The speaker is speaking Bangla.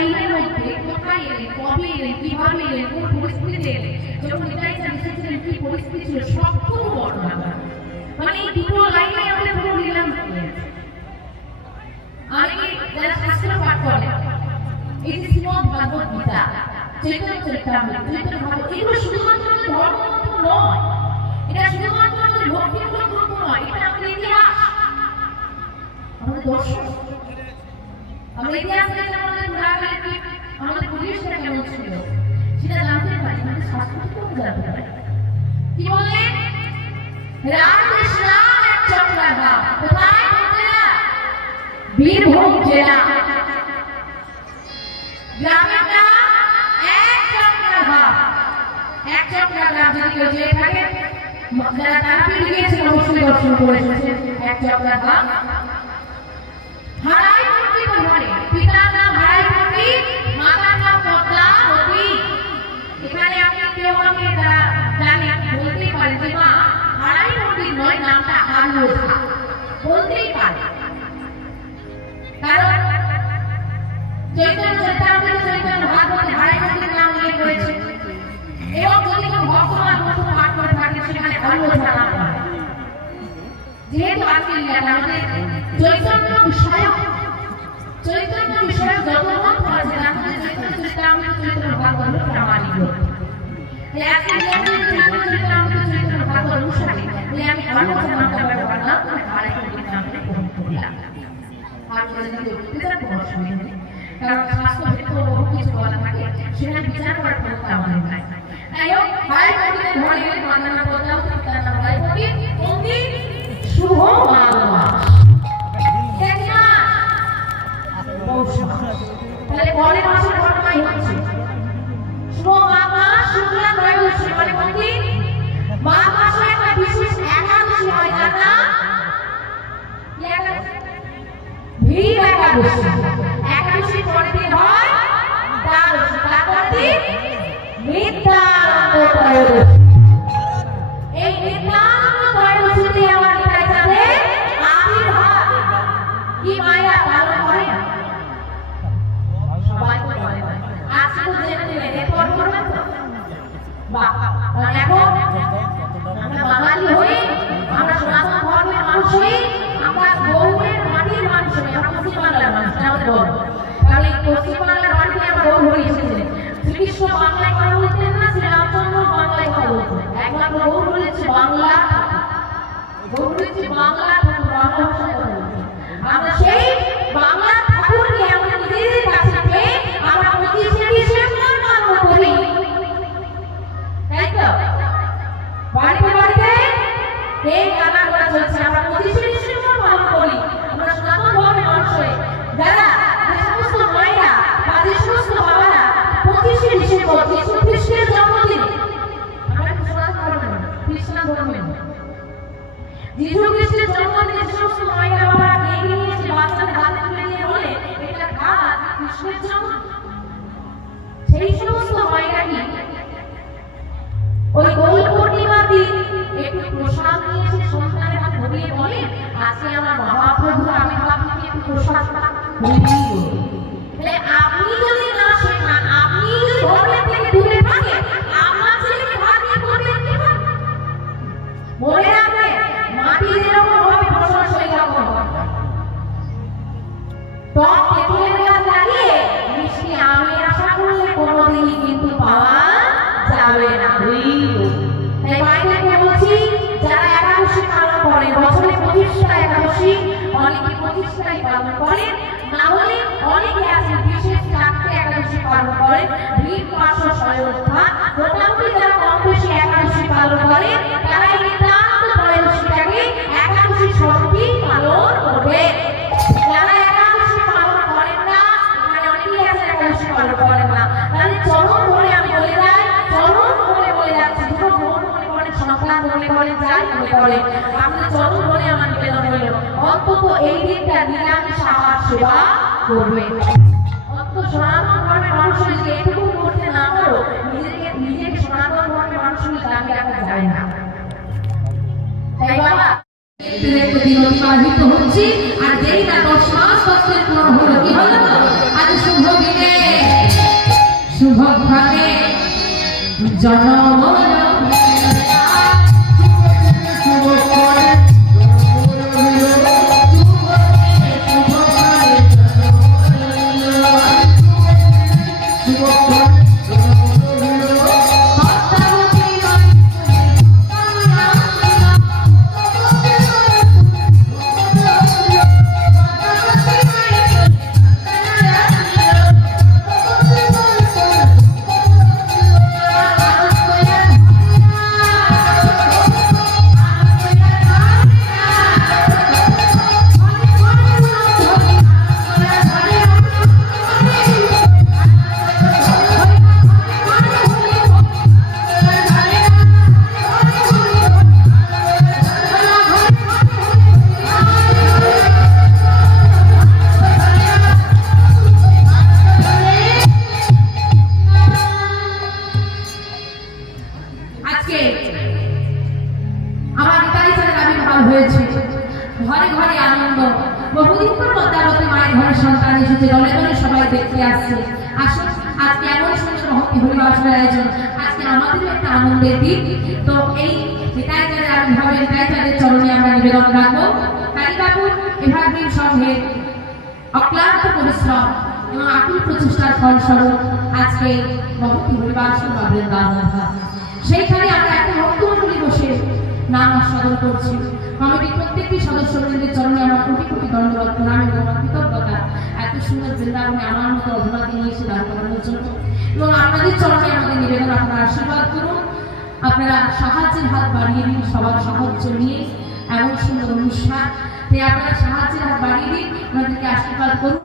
লাইনের মধ্যে কোথায় এলেন, কবে এলেন, কিভাবে এলেন, কোন পরিস্থিতিতে এলেন, যখন নিতাই চাঁদ এসেছিলেন কি পরিস্থিতি ছিল সবটুকু বর্ণনা করা। মানে এই দুটো লাইনে আমাদের পুরো নিলাম হয়ে আছে। অনেকে যারা শাস্ত্র পাঠ করে এই যে শ্রীমদ্ ভাগবত গীতা, চৈতন্য চরিতামৃত, চৈতন্য ভাগবত, এগুলো শুধুমাত্র আমাদের ধর্মগ্রন্থ নয়, এটা শুধুমাত্র আমাদের ভক্তিমূলক গ্রন্থ নয়, এটা আমাদের ইতিহাস, আমাদের দর্শন। আমরা ইতিহাস থেকে আমাদের পুরাকালে আমাদের পরিবেশটা কেমন ছিল সেটা জানতে পারি, আমাদের সংস্কৃতিকেও জানতে পারি। কি বললেন? রামকৃষ্ণ এক চক্রাঘা, কোথায়? বীরভূম জেলা, গ্রামের নাম এক চক্রাঘা। এক চক্রাঘা যদি কেউ যেয়ে থাকে, যারা তারাপীঠ গিয়েছেন অবশ্যই দর্শন করে এসেছেন। এক চক্রাঘা হারাই পণ্ডিত ঘরে, পিতার নাম হারাই পণ্ডিত, মাতার নাম পদ্মাবতী। এখানে আপনি কেউ আমাকে যারা জানেন বলতেই পারে যে মা হারাই পণ্ডিত নয়, নামটা আরো বলতেই পারে, কারণ চৈতন্য চরিতামৃত, চৈতন্য ভাগবতে হারাই পণ্ডিত নাম উল্লেখ করেছে। এবং যদি কেউ ভক্তমান বস্তু পাঠ করে থাকে সেখানে আরো নাম হয়। যেহেতু আজকে আমাদের চৈতন্য বিষয়ক যত গ্রন্থ আছে তার মধ্যে চৈতন্য চরিতামৃত, চৈতন্য ভাগবত প্রামাণিক গ্রন্থ। আজকে চৈতন্য চরিতামৃত, চৈতন্য ভাগবত অনুসারে আমি ভাগবত নামটা ব্যবহার করলাম, হারাই পণ্ডিত নামটা গ্রহণ করলাম। আর যদি বিচার কোনো অসুবিধা নেই, কারণ শাস্ত্র ক্ষেত্রে বহু কিছু বলা থাকে, সেখানে বিচার করার ক্ষমতা আমাদের নাই। তাই হোক, হারাই পণ্ডিতের ঘরে গেলে মাতার নাম পদ্মাবতী, তার নাম হারাই পণ্ডিত, পণ্ডিত শুভ মাঘ মাস, তাহলে পরের মাসের ঘটনাই হচ্ছে শুভ মাঘ মাস, শুক্লা ত্রয়োদশী, মানে পণ্ডিত মাঘ মাসে একটা বিশেষ একাদশী হয়, যার নাম ভীম একাদশী। একাদশীর পরের দিন হয় দ্বাদশী, তারপর দিন নিত্যানন্দ ত্রয়োদশী। এই নিত্যানন্দ ত্রয়োদশীতে আমার নিতাই চাঁদের আবির্ভাব কি মায়া পালন করে সবাই তো বলে না। আজকে তো জেনে নিলেন, এরপর করবেন তো বাহ। এখন আমরা বাঙালি হই, আমরা সনাতন ধর্মের মানুষ হই, আমরা গৌড়ের মাটির মানুষ হই, আমরা পশ্চিমবাংলার মানুষ, আমাদের গৌড়। তাহলে এই পশ্চিমবাংলার মাটিতে আমরা গৌড় হয়ে এসেছিলেন। শ্রীকৃষ্ণ বাংলায় কথা বলতেন না, শ্রীরামচন্দ্র বাংলায় কথা বলতেন, একমাত্র গৌড় বলেছে বাংলা, গৌড় বলেছে বাংলা ঠাকুর, বাংলা ভাষায় কথা বলতেন। আমরা সেই বাংলা ঠাকুরকে আমরা নিজেদের কাছে পেয়ে আমরা 25শে ডিসেম্বর পালন করি, তাই তো? বাড়িতে বাড়িতে এই গানা করা চলছে, আমরা 25শে ডিসেম্বর পালন করি। আমরা সনাতন ধর্মের মানুষ হয়ে যারা যে সমস্ত মায়েরা বা যে সমস্ত বাবারা 25শে ডিসেম্বর যীশু খ্রিস্টের জন্মদিন, আমরা সনাতন ধর্মের খ্রিস্টান ধর্মের যীশু খ্রিস্টের জন্মদিনে যে সমস্ত মায়েরা বাবারা এগিয়ে নিয়েছে, বাচ্চাদের হাতে তুলে নিয়ে বলে এটা খা কৃষ্ণের জন্ম, সেই সমস্ত মায়েরা কি ওই দোল পূর্ণিমার দিন একটু প্রসাদ নিয়ে এসে সন্তানের হাতে ধরিয়ে বলে আজকে আমার মহাপ্রভুর আবির্ভাব থেকে একটু প্রসাদ তাহলে আপনি যদি না শেখান, আপনি যদি ধর্মের থেকে দূরে থাকেন, আপনার ছেলেকে ভাবিয়ে করবেন কিভাবে? মনে রাখবেন, মাটি যেরকম হবে ফসল সেই রকম হবে। টক তেঁতুলের গাছ লাগিয়ে মিষ্টি আমের আশা করলে কোনোদিনই কিন্তু পাওয়া যাবে না। তাই মায়েদেরকে বলছি, যারা একাদশী পালন করেন, বছরে 25টা একাদশী, অনেকে 25টাই পালন করেন, না হলে অনেকে আছেন বিশেষ 4টে একাদশী পালন করেন, ভীম পার্শ্ব সয়োধ্যা। মোটামুটি যারা কম বেশি একাদশী পালন করেন তারা এই নিত্যানন্দ ত্রয়োদশীটাকে একাদশী স্বরূপই পালন করবে। যারা একাদশী পালন করেন না, মানে অনেকেই আছে একাদশী পালন করেন না, তাহলে চরম ধরে আমি বলে যাই, চরম ধরে বলে যাচ্ছি, দুটো বোন মনে করেন, সন্তান মনে করেন, যাই মনে করেন, আমাদের চরম ধরে আমার নিবেদন হইল অন্তত এই দিনটা নিরামিষ আহার সেবা করবে। অন্তত সনাতন ধর্মের মানুষ যদি এটুকু করতে না পারো, নিজেকে সনাতন ধর্মের মানুষ দাবি রাখা যায় না। তাই বাবা দিন অতিবাহিত হচ্ছে, আর যেই না 10 মাস পূর্ণ হলো, কি হলো? আজ শুভ দিনে জনগণ হয়েছে ঘরে ঘরে আনন্দ বহুদিন পর পদ্মাবতী মায়ের ঘরে সন্তান এসেছে দলে দলে সবাই দেখতে আসছে আসুন আজকে এমন সুন্দর ভক্তি হরিবাসের আয়োজন আজকে আমাদেরও একটা আনন্দের দিন তো এই নিতাইচাঁদের আবির্ভাবে নিতাইচাঁদের চরণে আমরা নিবেদন রাখবো কালীবাবুর এভাবেই সঙ্গে অক্লান্ত পরিশ্রম এবং আকুল প্রচেষ্টার ফলস্বরূপ আজকে ভক্তি হরিবাসন বা বৃন্দাবন সেইখানে আমরা একটা ভক্তমণ্ডলী বসে নাম আস্বাদন করছি কমিটির প্রত্যেকটি সদস্যবৃন্দের চরণে আমার কোটি কোটি দণ্ডবত প্রণাম এবং কৃতজ্ঞতা এত সুন্দর বৃন্দাবনে আমার মতো অধুনাকে নিয়ে এসে দান করানোর জন্য এবং আপনাদের চরণে আমাদের নিবেদন আপনারা আশীর্বাদ করুন আপনারা সাহায্যের হাত বাড়িয়ে দিন সবার সাহায্য নিয়ে এমন সুন্দর অনুষ্ঠান তাই আপনারা সাহায্যের হাত বাড়িয়ে দিন ওনাদেরকে আশীর্বাদ করুন।